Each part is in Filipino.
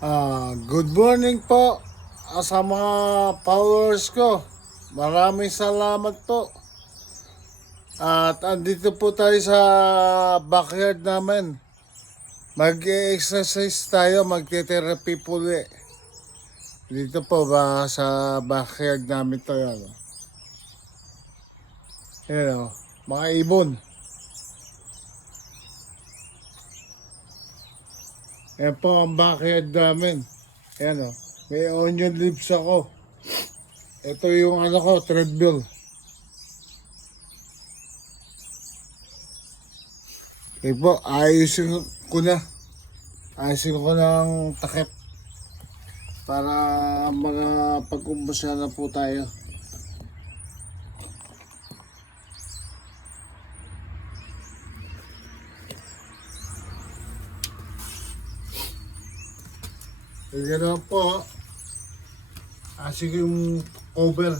Good morning po sa mga followers ko. Maraming salamat po. At andito po tayo sa backyard namin. Mag-exercise tayo, magte-therapy po ulit. Dito po ba sa backyard namin to yan. Yan o, mga ibon. Yan po ang backyard namin. Yan o, may onion leaves ako. Ito yung ano ko, treadmill. Okay po, ayusin ko na. Ayusin ko ng takip para mga pag-umbasya na po tayo. Ganyan naman po. Ayusin ko yung cover.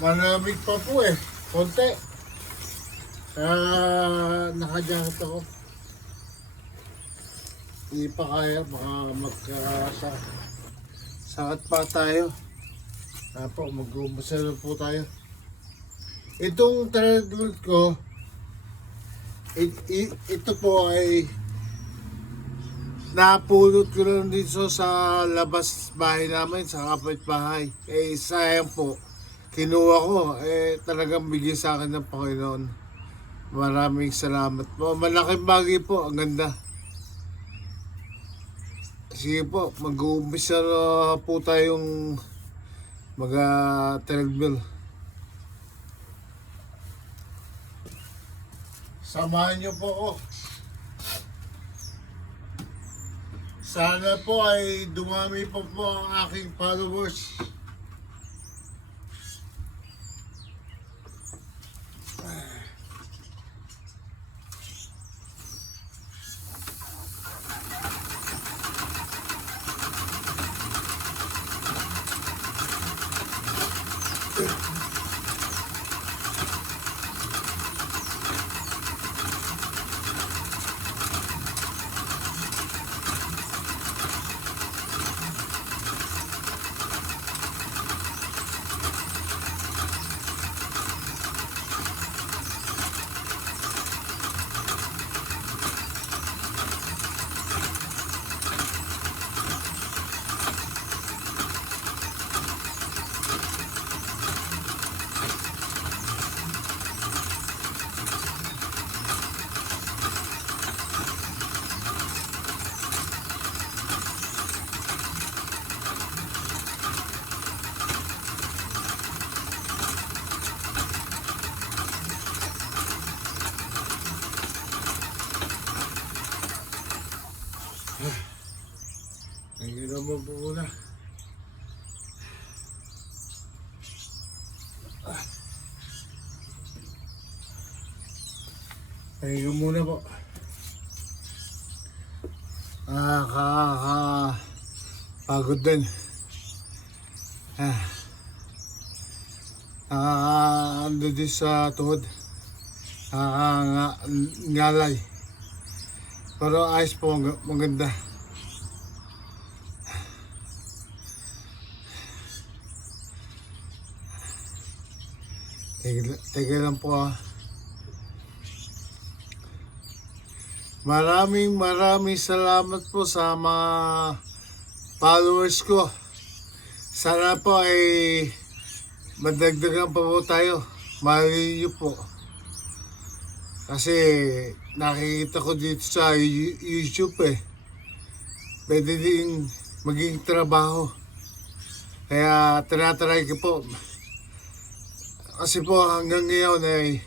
Malamig pa po eh. Konti. Nakajakot ako. Hindi pa kaya. Baka magkasakit pa tayo. Po, mag-umpisa na po tayo. Itong treadmill ko, ito po ay napulot ko lang dito sa labas bahay namin, sa kapitbahay. Sayang po. Kinuha ko, talagang bigyan sa akin ng Panginoon. Maraming salamat po. Malaking bagay po, ang ganda. Sige po, mag-uumpisa na po tayong mag-treadmill. Samahan niyo po ako. Sana po ay dumami po ang aking followers. Ayun naman po muna. Ayun muna po. Pagod din. Ando din sa tuhod. Ngalay. Pero ayos po, maganda. Teka lang po ah. Maraming salamat po sa mga followers ko. Sana po ay madagdagan pa po tayo. Mahal niyo po. Kasi nakikita ko dito sa YouTube pwede din maging trabaho. Kaya tinatry ko po. Kasi po hanggang ngayon ay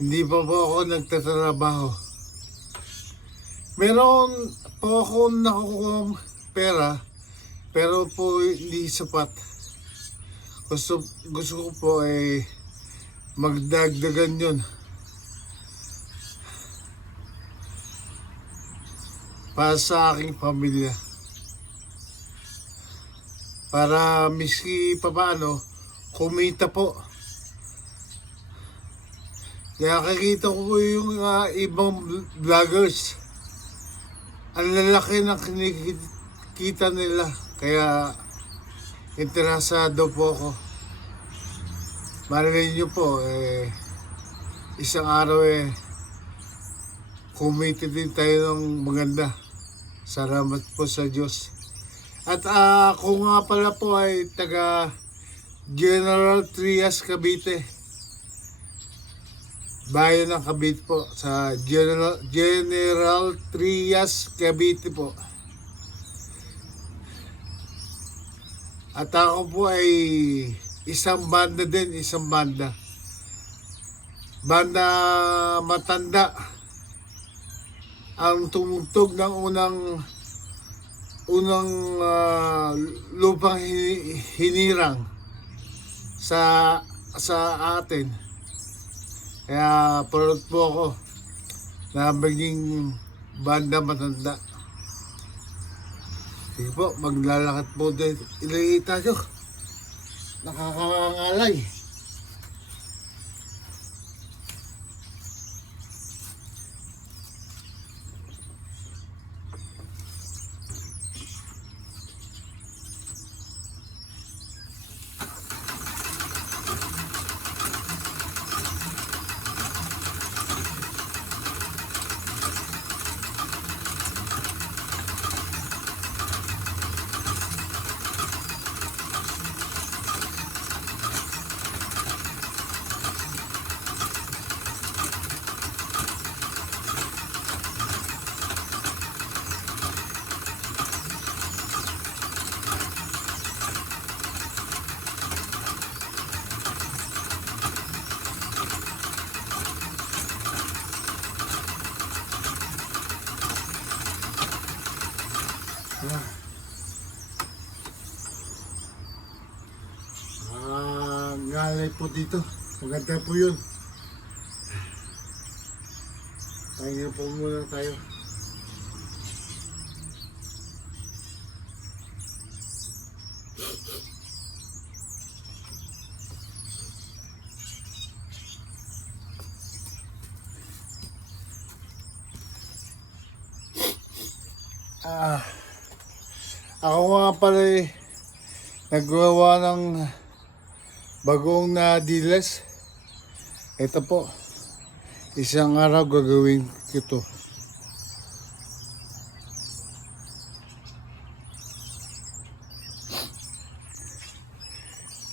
hindi pa po ako nagtatrabaho. Meron po ako nakukuha pera, pero po hindi sapat. Gusto ko po ay magdagdagan yun. Para sa aking pamilya. Para miski pa paano, kumita po. Kaya kakita ko po yung ibang vloggers. Ang lalaki ng kinikita nila. Kaya interesado po ako. Malay nyo po, isang araw kumita din tayo ng maganda. Salamat po sa Diyos. At ako nga pala po ay taga General Trias, Cavite. Bayan ng Cavite po. Sa General Trias, Cavite po. At ako po ay isang banda din, isang banda. Banda matanda. Ang tumugtog ng unang lupang hinirang sa atin. Kaya proud po ako na maging banda matanda. Sige po, maglalakad po din. Ilay tayo. Nakakangalay. Ngalay po dito. Maganda po yun. Tayo po muna tayo. Ako nga pala naggawa ng bagong na diles. Ito po, isang araw gagawin ito.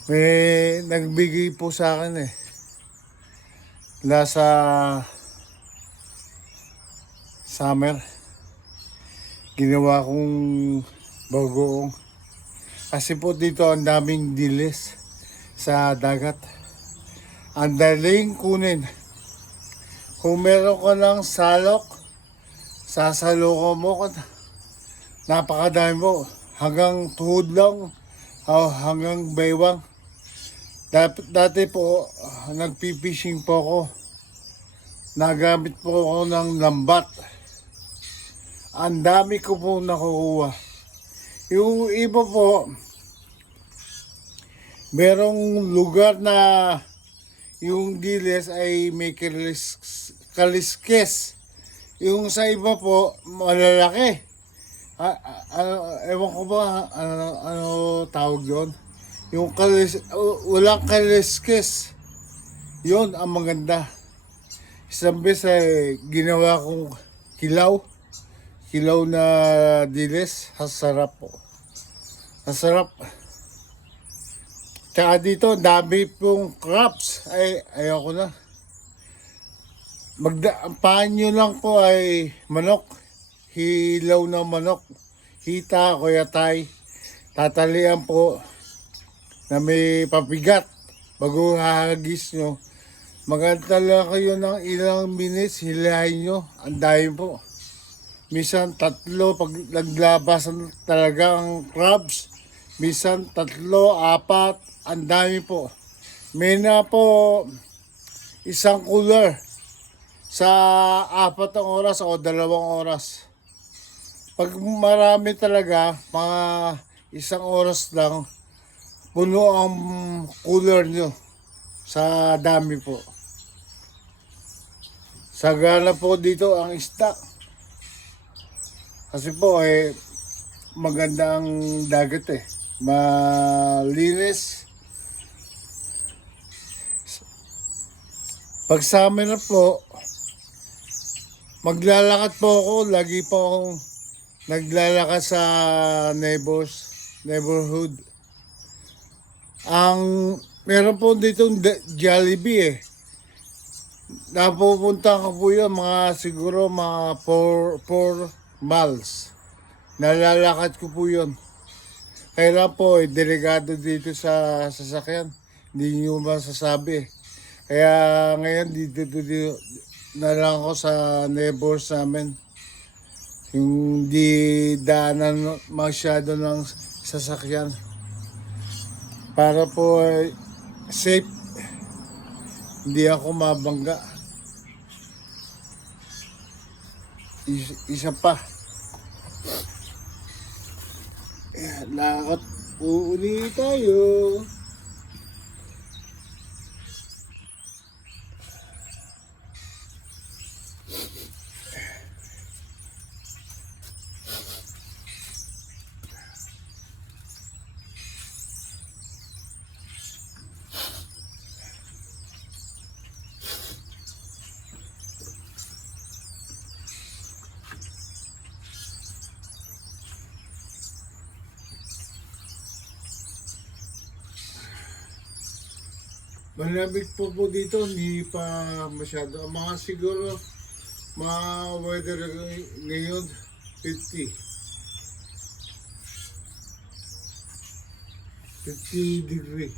May nagbigay po sa akin nasa summer. Ginawa kong bagoong. Kasi po dito ang daming dilis sa dagat. Ang daling kunin. Kung meron ka ng salok, sasaloko mo. Napakadami mo. Hanggang tuhod lang. Hanggang baywang. Dati po, nagpipishing po ako. Nagamit po ako ng lambat. Ang dami ko po nakukuha. Yung iba po, merong lugar na yung diles ay may kaliskes. Yung sa iba po, malalaki. Ewan ko ba ano tawag yun? Yung walang kaliskes. Yun ang maganda. Isang beses ginawa kong kilaw na diles. Hasarap po. Hasarap. Tsaka dito, dami pong crabs. Ayoko na. Ang panyo lang po ay manok. Hilaw na manok. Hita, kuyatay. Tatalian po na may papigat. Bago hahagis nyo. Magantala kayo ng ilang minutes. Hilahin nyo. Ang dami po. Minsan 3 pag naglabasan talaga ang crabs. Minsan 3, 4, ang dami po. May na po isang cooler sa 4 oras o 2 oras. Pag marami talaga, mga 1 oras lang, puno ang cooler nyo sa dami po. sagana po dito ang stock. Kasi po maganda ang dagat malinis. Pag summer na po, maglalakad po ako. Lagi po akong naglalakad sa neighborhood. Meron po dito Jollibee Napupunta ko po yun, siguro mga 4 miles. Nalalakad ko po yun. Kaya po, delikado dito sa sasakyan. Hindi nyo masasabi. Kaya ngayon, dito na lang ako sa neighbors namin. Yung di daanan masyado ng sasakyan. Para po safe. Hindi ako mabangga. Isa pa. Lakad uli tayo. Malamig po dito, hindi pa masyado. Siguro, weather ngayon, 50 degree.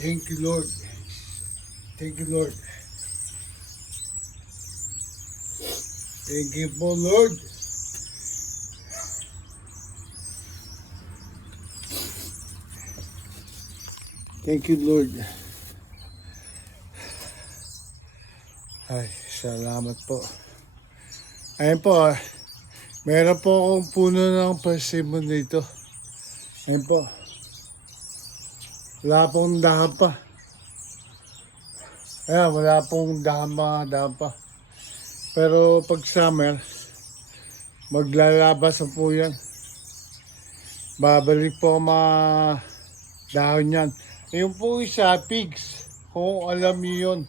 Thank you, Lord. Thank you, Lord. Thank you po, Lord. Thank you, Lord. Ay, salamat po. Ayun po, meron po akong puno ng persimmon dito. Ayun po. Wala pong dahon pa. Ayan, wala pong dahon pa. Pero pag summer, maglalabas na po yan. Babalik po ang mga dahon yan. Yung po isa, pigs. Kung alam niyo yun.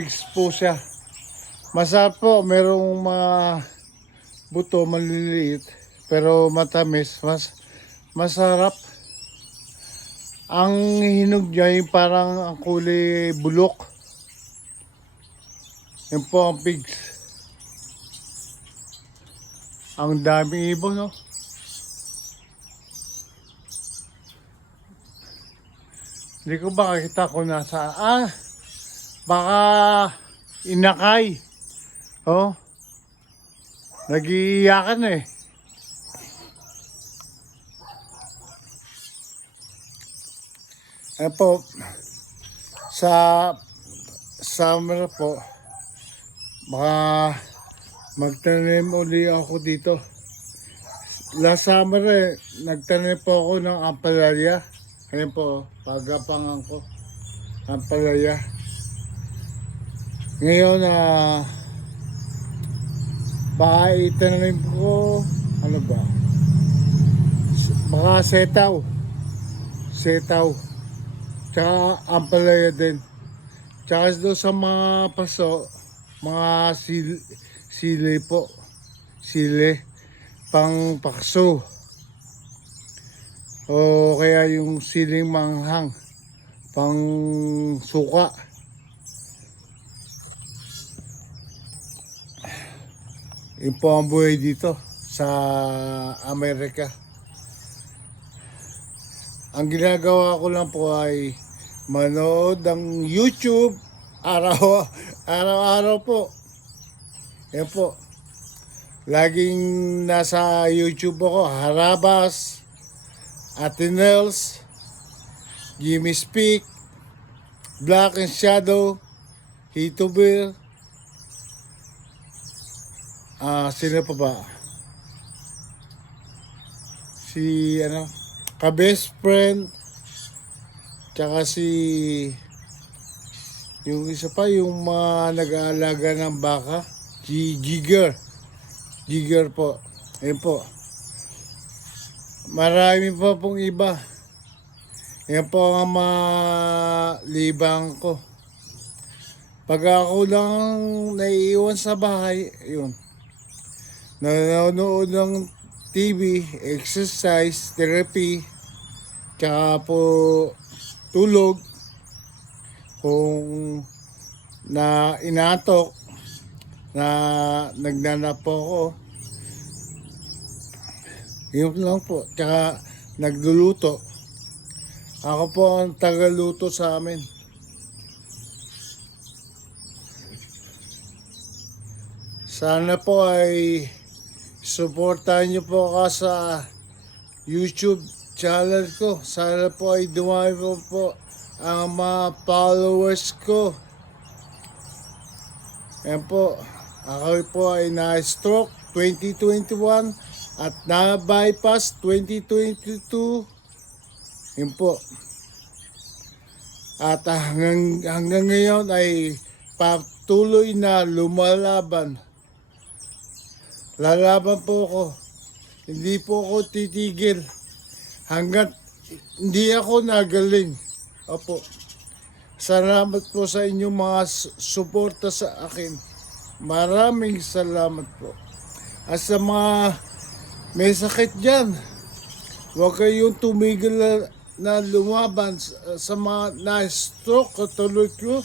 Pigs po siya. Masarap po, merong mga buto maliliit. Pero matamis, masarap. Ang hinog niya yung parang ang kulay bulok. Yan po ang pigs. Ang daming ibon, no? Hindi ko ba makita kung nasa... baka inakay. Oh. Nag-iiyakan eh. Ayan po, sa summer po, baka magtanim uli ako dito. Last summer nagtanim po ako ng ampalaya. Ayan po, pagapangan ko, ampalaya. Ngayon, baka itanim ko, baka setaw. setaw, tsaka ampalaya din. Tsaka doon sa mga paso, mga sili po, sili, pang pakso. O kaya yung siling manghang, pang suka. Yun po ang buhay dito sa Amerika. Ang ginagawa ko lang po ay manood ng YouTube araw-araw po. Yan po. Laging nasa YouTube ako, Harabas, Atenels, Jimmy Speak, Black and Shadow, Hitubir, sino pa ba? Si ka-best friend, tsaka si yung isa pa, yung mga nag-aalaga ng baka, Jigger po. Ayun po. Marami pa pong iba. Yan po ang malibang ko. Pag ako lang naiiwan sa bahay, yun. Nanonood ng TV, exercise, therapy, tsaka po tulog. Kung na inatok, na nagnanap po ako, yun lang po. Tsaka nagluluto. Ako po ang tagaluto sa amin. Sana po ay supportahan niyo po ako sa YouTube channel ko. Sana po ay dumami po ang mga followers ko. Yan po. Ako po ay na-stroke 2021 at na-bypass 2022. Yan po. At hanggang ngayon ay patuloy na lumalaban. Lalaban po ako. Hindi po ako titigil hanggat hindi ako nagaling. Opo. Salamat po sa inyong mga suporta sa akin. Maraming salamat po. At sa mga may sakit dyan, huwag kayong tumigil na lumaban sa mga na-stroke katulad ko.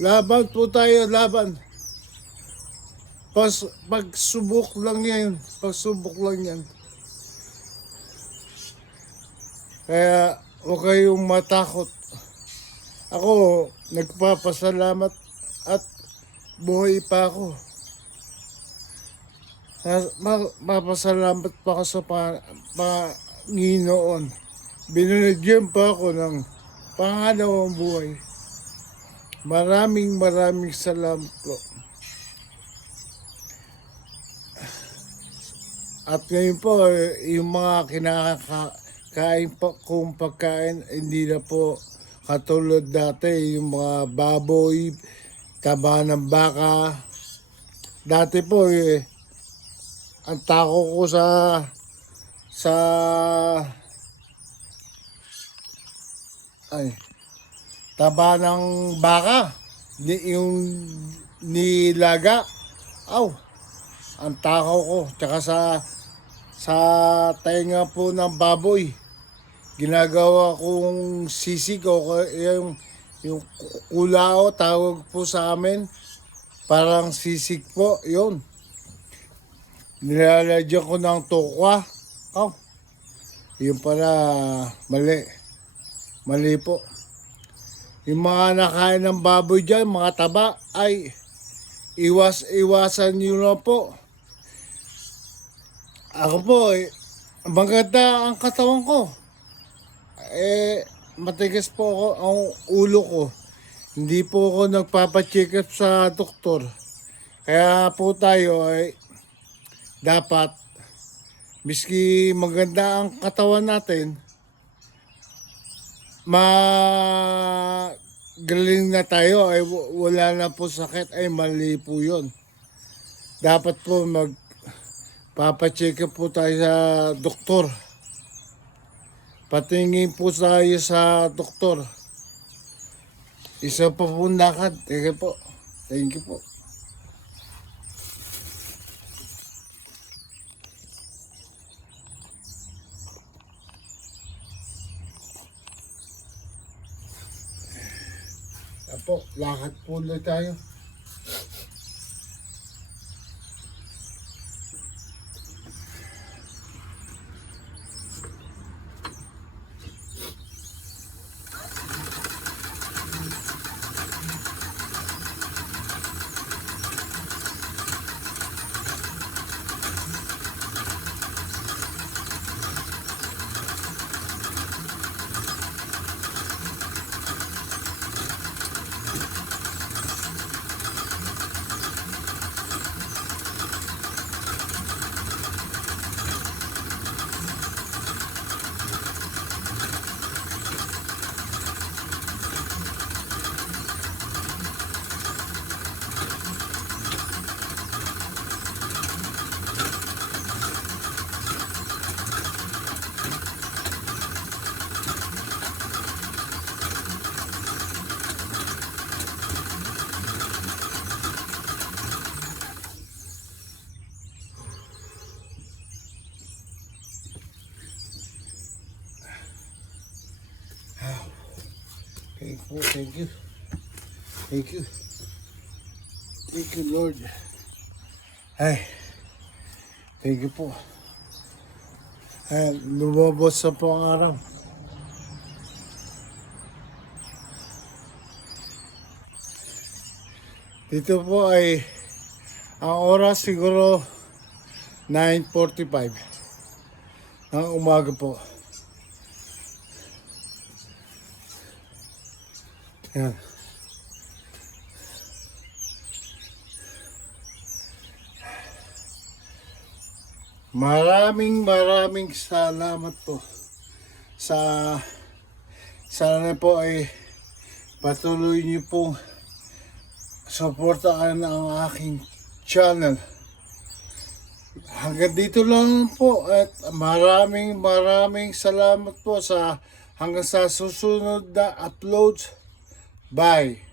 Laban po tayo, laban. Pagsubok lang yan. Pagsubok lang yan. Kaya huwag kayong matakot. Ako, nagpapasalamat at buhay pa ako. Mapasalamat pa ako sa Panginoon. Binanagyan pa ako ng pangalawang buhay. Maraming salamat po. At ngayon po, yung mga kinakain pa kong pagkain, hindi na po katulad dati, yung mga baboy, taba ng baka. Dati po, ang tako ko sa taba ng baka, yung nilaga. Ang takaw ko, tsaka sa tainga po ng baboy, ginagawa kong sisig o yung kulao, tawag po sa amin, parang sisig po, yun. Nilalagyan ko ng tokwa. Yun pala, mali po. Yung mga nakain ng baboy dyan, mga taba, ay iwasan nyo na po. Ako po, maganda ang katawan ko. Matigas po ako ang ulo ko. Hindi po ako nagpapacheck up sa doktor. Kaya po tayo ay dapat, miski maganda ang katawan natin, magaling na tayo, ay wala na po sakit, ay mali po yun. Dapat po magpapacheck up po tayo sa doktor. Patingin po tayo sa doktor. Isa pa po lakad. Teka po. Thank you po. Apo, lakad po ulit tayo. Thank you. Thank you. Thank you, Lord. Ay, thank you po. Ay, lumabas na po ang araw. Dito po ay ang oras siguro 9:45 ng umaga po. Yan. Maraming salamat po sa sana po ay patuloy niyo pong suportahan ang aking channel. Hanggang dito lang po at maraming salamat po sa hanggang sa susunod na uploads. Bye.